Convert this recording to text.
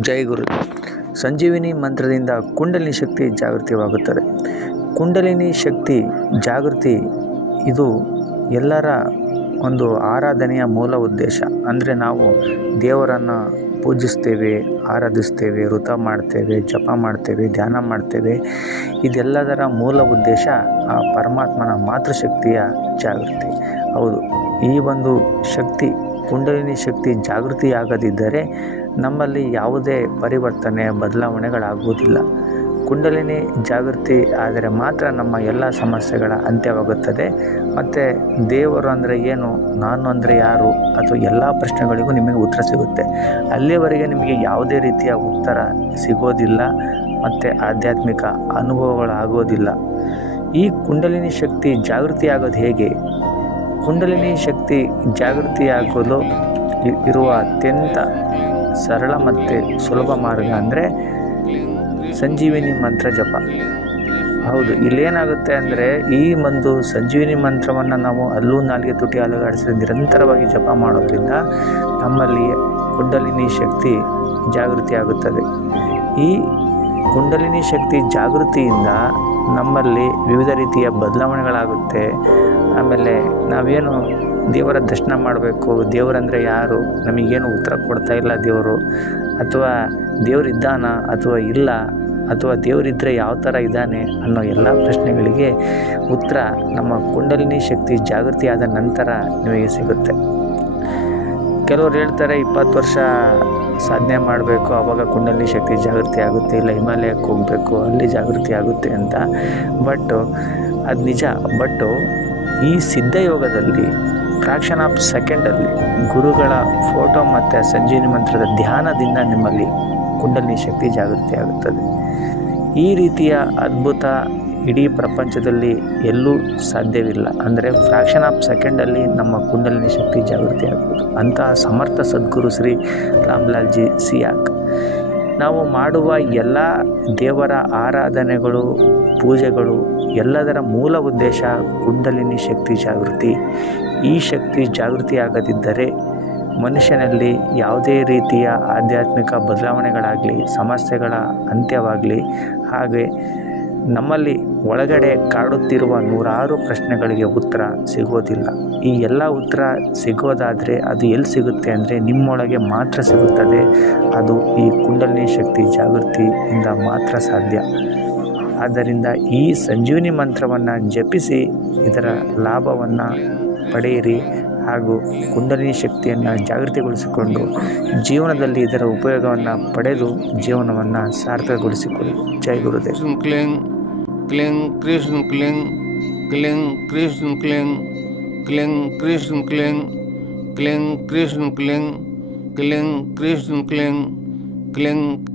ಜೈ ಗುರು. ಸಂಜೀವಿನಿ ಮಂತ್ರದಿಂದ ಕುಂಡಲಿನಿ ಶಕ್ತಿ ಜಾಗೃತಿವಾಗುತ್ತದೆ ಕುಂಡಲಿನಿ ಶಕ್ತಿ ಜಾಗೃತಿ ಇದು ಎಲ್ಲರ ಒಂದು ಆರಾಧನೆಯ ಮೂಲ ಉದ್ದೇಶ. ಅಂದರೆ ನಾವು ದೇವರನ್ನು ಪೂಜಿಸ್ತೇವೆ, ಆರಾಧಿಸ್ತೇವೆ ಋತ ಮಾಡ್ತೇವೆ, ಜಪ ಮಾಡ್ತೇವೆ, ಧ್ಯಾನ ಮಾಡ್ತೇವೆ. ಇದೆಲ್ಲದರ ಮೂಲ ಉದ್ದೇಶ ಆ ಪರಮಾತ್ಮನ ಮಾತೃಶಕ್ತಿಯ ಜಾಗೃತಿ. ಹೌದು, ಈ ಒಂದು ಶಕ್ತಿ ಕುಂಡಲಿನಿ ಶಕ್ತಿ ಜಾಗೃತಿಯಾಗದಿದ್ದರೆ ನಮ್ಮಲ್ಲಿ ಯಾವುದೇ ಪರಿವರ್ತನೆ, ಬದಲಾವಣೆಗಳಾಗುವುದಿಲ್ಲ. ಕುಂಡಲಿನಿ ಜಾಗೃತಿ ಆದರೆ ಮಾತ್ರ ನಮ್ಮ ಎಲ್ಲ ಸಮಸ್ಯೆಗಳ ಅಂತ್ಯವಾಗುತ್ತದೆ. ಮತ್ತು ದೇವರು ಅಂದರೆ ಏನು, ನಾನು ಅಂದರೆ ಯಾರು ಅಥವಾ ಎಲ್ಲ ಪ್ರಶ್ನೆಗಳಿಗೂ ನಿಮಗೆ ಉತ್ತರ ಸಿಗುತ್ತೆ. ಅಲ್ಲಿಯವರೆಗೆ ನಿಮಗೆ ಯಾವುದೇ ರೀತಿಯ ಉತ್ತರ ಸಿಗೋದಿಲ್ಲ ಮತ್ತು ಆಧ್ಯಾತ್ಮಿಕ ಅನುಭವಗಳಾಗೋದಿಲ್ಲ. ಈ ಕುಂಡಲಿನಿ ಶಕ್ತಿ ಜಾಗೃತಿ ಆಗೋದು ಹೇಗೆ? ಕುಂಡಲಿನಿ ಶಕ್ತಿ ಜಾಗೃತಿಯಾಗಲು ಇರುವ ಅತ್ಯಂತ ಸರಳ ಮತ್ತು ಸುಲಭ ಮಾರ್ಗ ಅಂದರೆ ಸಂಜೀವಿನಿ ಮಂತ್ರ ಜಪ. ಹೌದು, ಇಲ್ಲೇನಾಗುತ್ತೆ ಅಂದರೆ ಈ ಒಂದು ಸಂಜೀವಿನಿ ಮಂತ್ರವನ್ನು ನಾವು ಅಲ್ಲೂ ನಾಲಿಗೆ ತುಟಿ ಅಲುಗಾಡಿಸಿ ನಿರಂತರವಾಗಿ ಜಪ ಮಾಡೋದ್ರಿಂದ ನಮ್ಮಲ್ಲಿ ಕುಂಡಲಿನಿ ಶಕ್ತಿ ಜಾಗೃತಿ ಆಗುತ್ತದೆ ಈ ಕುಂಡಲಿನಿ ಶಕ್ತಿ ಜಾಗೃತಿಯಿಂದ ನಮ್ಮಲ್ಲಿ ವಿವಿಧ ರೀತಿಯ ಬದಲಾವಣೆಗಳಾಗುತ್ತೆ. ಆಮೇಲೆ ನಾವೇನು ದೇವರ ದರ್ಶನ ಮಾಡಬೇಕು, ದೇವರಂದರೆ ಯಾರು, ನಮಗೇನು ಉತ್ತರ ಕೊಡ್ತಾ ಇಲ್ಲ ದೇವರು, ಅಥವಾ ದೇವರಿದ್ದಾನ ಅಥವಾ ಇಲ್ಲ, ಅಥವಾ ದೇವರಿದ್ದರೆ ಯಾವ ಥರ ಇದ್ದಾನೆ ಅನ್ನೋ ಎಲ್ಲ ಪ್ರಶ್ನೆಗಳಿಗೆ ಉತ್ತರ ನಮ್ಮ ಕುಂಡಲಿನಿ ಶಕ್ತಿ ಜಾಗೃತಿ ಆದ ನಂತರ ನಿಮಗೆ ಸಿಗುತ್ತೆ. ಕೆಲವರು ಹೇಳ್ತಾರೆ ಇಪ್ಪತ್ತು ವರ್ಷ ಸಾಧನೆ ಮಾಡಬೇಕು. ಆವಾಗ ಕುಂಡಲಿನಿ ಶಕ್ತಿ ಜಾಗೃತಿ ಆಗುತ್ತೆ, ಇಲ್ಲ ಹಿಮಾಲಯಕ್ಕೆ ಹೋಗಬೇಕು, ಅಲ್ಲಿ ಜಾಗೃತಿ ಆಗುತ್ತೆ ಅಂತ. ಬಟ್ ಅದು ನಿಜ. ಬಟ್ಟು ಈ ಸಿದ್ಧಯೋಗದಲ್ಲಿ ಫ್ರಾಕ್ಷನ್ ಆಫ್ ಸೆಕೆಂಡಲ್ಲಿ ಗುರುಗಳ ಫೋಟೋ ಮತ್ತು ಸಂಜೀವಿನಿ ಮಂತ್ರದ ಧ್ಯಾನದಿಂದ ನಿಮ್ಮಲ್ಲಿ ಕುಂಡಲಿನಿ ಶಕ್ತಿ ಜಾಗೃತಿ ಆಗುತ್ತದೆ. ಈ ರೀತಿಯ ಅದ್ಭುತ ಇಡೀ ಪ್ರಪಂಚದಲ್ಲಿ ಎಲ್ಲೂ ಸಾಧ್ಯವಿಲ್ಲ. ಅಂದರೆ ಫ್ರ್ಯಾಕ್ಷನ್ ಆಫ್ ಸೆಕೆಂಡಲ್ಲಿ ನಮ್ಮ ಕುಂಡಲಿನಿ ಶಕ್ತಿ ಜಾಗೃತಿ ಆಗ್ಬೋದು. ಅಂತಹ ಸಮರ್ಥ ಸದ್ಗುರು ಶ್ರೀ ರಾಮ್ಲಾಲ್ ಜಿ ಸಿಯಾಕ್. ನಾವು ಮಾಡುವ ಎಲ್ಲ ದೇವರ ಆರಾಧನೆಗಳು, ಪೂಜೆಗಳು, ಎಲ್ಲದರ ಮೂಲ ಉದ್ದೇಶ ಕುಂಡಲಿನಿ ಶಕ್ತಿ ಜಾಗೃತಿ. ಈ ಶಕ್ತಿ ಜಾಗೃತಿ ಆಗದಿದ್ದರೆ ಮನುಷ್ಯನಲ್ಲಿ ಯಾವುದೇ ರೀತಿಯ ಆಧ್ಯಾತ್ಮಿಕ ಬದಲಾವಣೆಗಳಾಗಲಿ, ಸಮಸ್ಯೆಗಳ ಅಂತ್ಯವಾಗಲಿ, ಹಾಗೆ ನಮ್ಮಲ್ಲಿ ಒಳಗಡೆ ಕಾಡುತ್ತಿರುವ ನೂರಾರು ಪ್ರಶ್ನೆಗಳಿಗೆ ಉತ್ತರ ಸಿಗೋದಿಲ್ಲ. ಈ ಎಲ್ಲ ಉತ್ತರ ಸಿಗೋದಾದರೆ ಅದು ಎಲ್ಲಿ ಸಿಗುತ್ತೆ ಅಂದರೆ ನಿಮ್ಮೊಳಗೆ ಮಾತ್ರ ಸಿಗುತ್ತದೆ. ಅದು ಈ ಕುಂಡಲಿನಿ ಶಕ್ತಿ ಜಾಗೃತಿಯಿಂದ ಮಾತ್ರ ಸಾಧ್ಯ. ಆದ್ದರಿಂದ ಈ ಸಂಜೀವಿನಿ ಮಂತ್ರವನ್ನು ಜಪಿಸಿ ಇದರ ಲಾಭವನ್ನು ಪಡೆಯಿರಿ ಹಾಗೂ ಕುಂಡಲಿನಿ ಶಕ್ತಿಯನ್ನು ಜಾಗೃತಿಗೊಳಿಸಿಕೊಂಡು ಜೀವನದಲ್ಲಿ ಇದರ ಉಪಯೋಗವನ್ನು ಪಡೆದು ಜೀವನವನ್ನು ಸಾರ್ಥಕಗೊಳಿಸಿಕೊಳ್ಳಿ. ಜೈ Gurudev. Kling Krishna Kling, Kling Krishna Kling, Kling Krishna Kling, Kling Krishna Kling, Kling Krishna Kling, Kling.